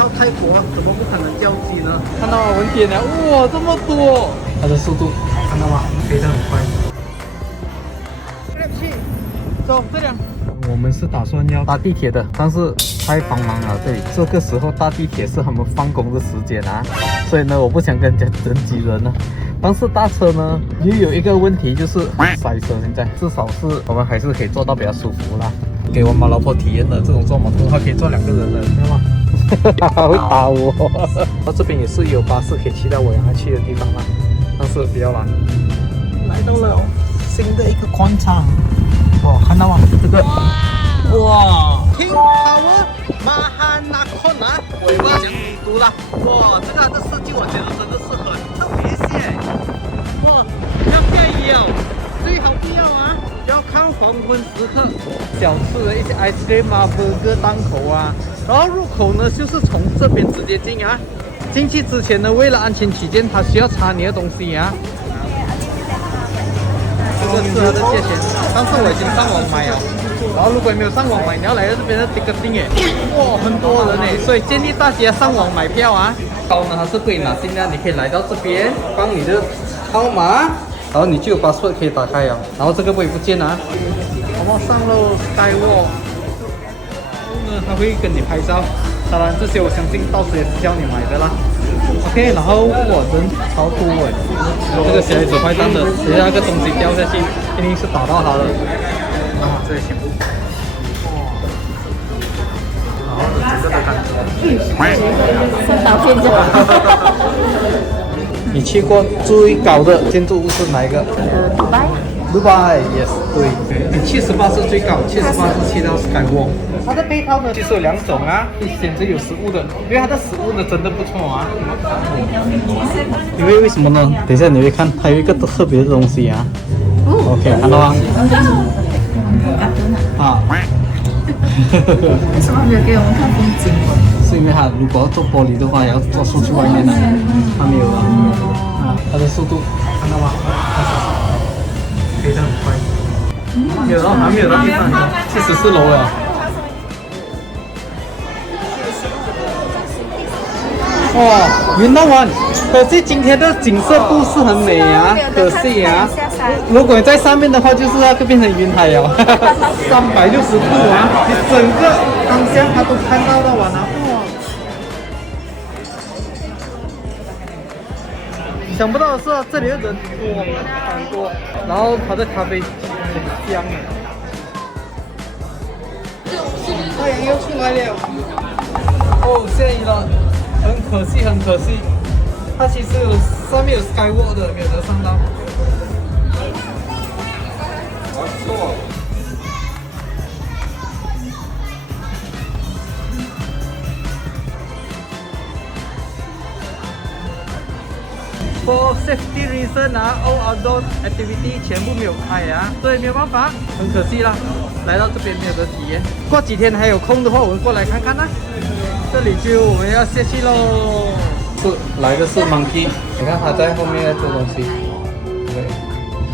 到泰国，怎么不可能叫鸡呢？看到吗？文点了，哇，这么多！它的速度看到吗？飞得很快。走，这辆。我们是打算要搭地铁的，但是太帮忙了，这里这个时候搭地铁是他们放工的时间啊，所以呢，我不想跟人家人挤人了。但是大车呢，又有一个问题就是塞车，现在至少是我们还是可以坐到比较舒服啦。给我妈老婆体验的这种坐摩托，它可以坐2个人的，知道吗？他会打我。到这边也是有巴士可以去到我要去的地方啦，但是比较难。来到了新的一个广场，哇，看到吗？这个，哇 ，King Power Mahanakhon，我也不知道讲读啦。哇，这个它的设计我觉得真的是很特别些。哇，要下雨哦，最好不要啊。要看黄昏时刻，小吃的一些 ice cream 啊、burger 档口啊，然后入口呢就是从这边直接进啊。进去之前呢，为了安全起见，它需要查你的东西啊。这个是它的价钱，但是我已经上网买了。然后如果没有上网买，你要来到这边的ticketing耶，哇，很多人哎，所以建议大家上网买票啊。包呢它是可以拿进来，你可以来到这边放你的号码。然后你就有password可以打开了，然后这个不会不见啊。我们上了 Skywalk， 然后呢，他会跟你拍照，当然这些我相信到时也是叫你买的啦。OK， 然后我人超多哎，这个小孩子坏蛋的，等下那个东西掉下去，一定是打到他的。啊，这些全部，哇，然后整个的感觉，送刀片就好。你去过最高的建筑物是哪一个？迪拜。Yes， 对。你78是最高，78是去到 Skywalk。它的配套呢，其实有2种啊，选择有食物的，因为它的食物呢真的不错啊。因为什么呢？等一下你会看，还有一个特别的东西啊。OK， 看到吗？啊。为什么没有给我们看风景？是因为它如果要做玻璃的话，也要做出去外面的，它没有啊。啊，它的速度看到吗？飞得很快。没有到，还没有到地上，74楼了。哇，云南湾，可惜今天的景色不是很美啊，可惜啊。如果你在上面的话，就是那个变成云海了，360度啊，你整个方向它都看到了完了。想不到的是，这里的人多很多，然后它的咖啡很香。太阳又出来了，哦，下雨了，很可惜，很可惜。它其实上面有 Skywalk 的，没有得上到。For safety reason 啊 ，all outdoor activity 全部没有开啊，所以没有办法，很可惜啦。来到这边没有得体验，过几天还有空的话，我们过来看看啦。这里就我们要下去喽。是来的是 Monkey， 你看他在后面在做东西。对，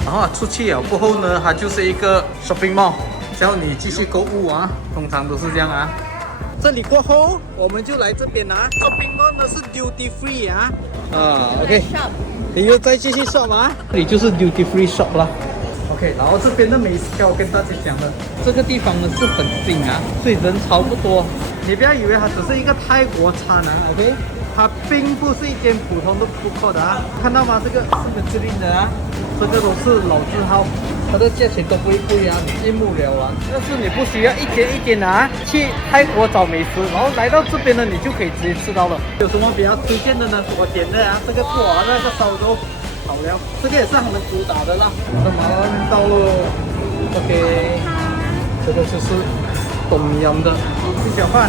然后出去了过后呢，它就是一个 shopping mall， 叫你继续购物啊，通常都是这样啊。这里过后，我们就来这边啊 ，shopping mall 呢是 duty free 啊。OK， 你又再继续 shop 啊，这里就是 duty free shop 啦。OK， 然后这边的美食我跟大家讲了，这个地方呢是很近啊，所以人潮不多。你不要以为它只是一个泰国茶男 ，OK， 它并不是一间普通的food court的啊，看到吗？这个是Michelin的啊，这个都是老字号，它的价钱都不会贵啊，一目了然。但是你不需要一间一间啊去泰国找美食，然后来到这边呢，你就可以直接吃到了。有什么比较推荐的呢？我点的啊，这个是我那个烧肉。好了，这个也是他们主打的啦。我的马上到了 ，OK， 这个就是冬阴的鸡小饭，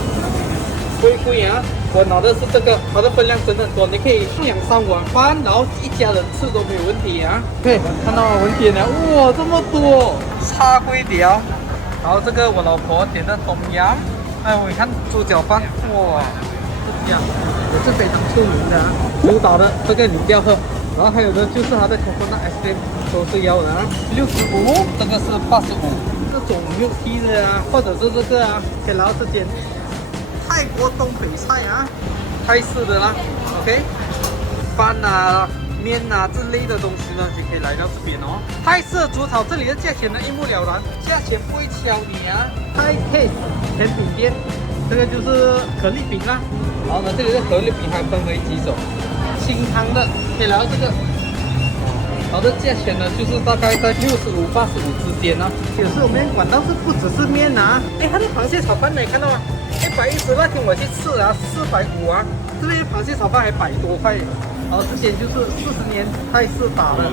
贵贵啊！我拿的是这个，它的分量真的很多，你可以2、3碗饭，然后一家人吃都没有问题啊。对，看到我们点了，哇，这么多叉龟条，然后这个我老婆点的冬阴，哎，我看猪脚饭，哇，是这样，也是非常出名的啊，主打的这个你一定要喝。然后还有的就是它的 coconut ice cream 都是要的啊，65，这个是85，这种milk tea 的啊，或者是这个啊，可以来到这间泰泰国东北菜啊，泰式的啦，OK， 饭啊、面啊之类的东西呢，就可以来到这边哦。泰式的煮炒，这里的价钱呢一目了然，价钱不会敲你啊。泰 Taste 甜品店，这个就是可丽饼啦。然后呢，这里的可丽饼还分为几种，清汤的可以来到这个。然后的价钱呢，就是大概在65、85之间呢。有时我们管到是不只是面啊，哎，它的螃蟹炒饭没看到吗？110那天我去吃啊，450啊，这边螃蟹炒饭还100多块。然后之前就是40年泰式打的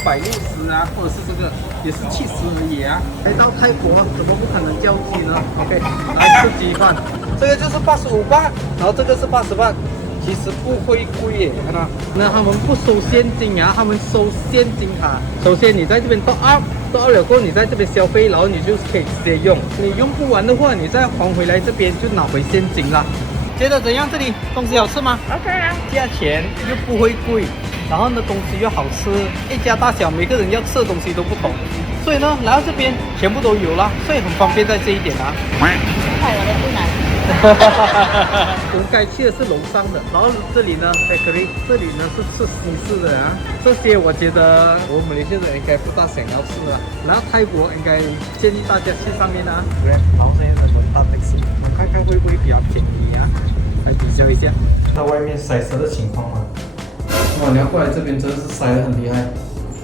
160啊，或者是这个也是70而已啊。来到泰国怎么不可能叫鸡呢 ？OK， 来吃鸡饭，这个就是85磅，然后这个是80磅。其实不会贵耶，看到？那他们不收现金啊，他们收现金卡。首先你在这边top up了过后，你在这边消费，然后你就可以直接用。你用不完的话，你再还回来这边就拿回现金啦。觉得怎样？这里东西好吃吗 OK 啊，价钱又不会贵，然后呢东西又好吃，一家大小每个人要吃的东西都不同，所以呢来到这边全部都有啦，所以很方便在这一点啊。看我的不难。我们该去的是楼上的，然后这里呢 bakery， 这里呢是吃西式的啊。这些我觉得我们马来西亚人应该不大想要吃啊。然后泰国应该建议大家去上面啊，对。然后现在轮到 taxi， 我们看看会不会比较便宜啊，来比较一下。在外面塞车的情况嘛，哇，你要过来这边真的是塞得很厉害，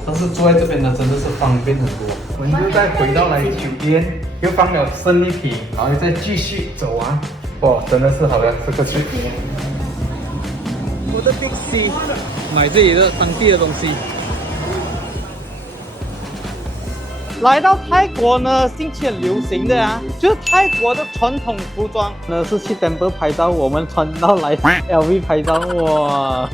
但是住在这边呢真的是方便很多。我们又再回到来酒店。又放了生力品，然后再继续走啊！哇，真的是好的，这个去。我的 Big C 买这里的当地的东西。来到泰国呢，近期很流行的啊，就是泰国的传统服装呢，是去 Temple 拍照，我们穿到来 LV 拍照，哇！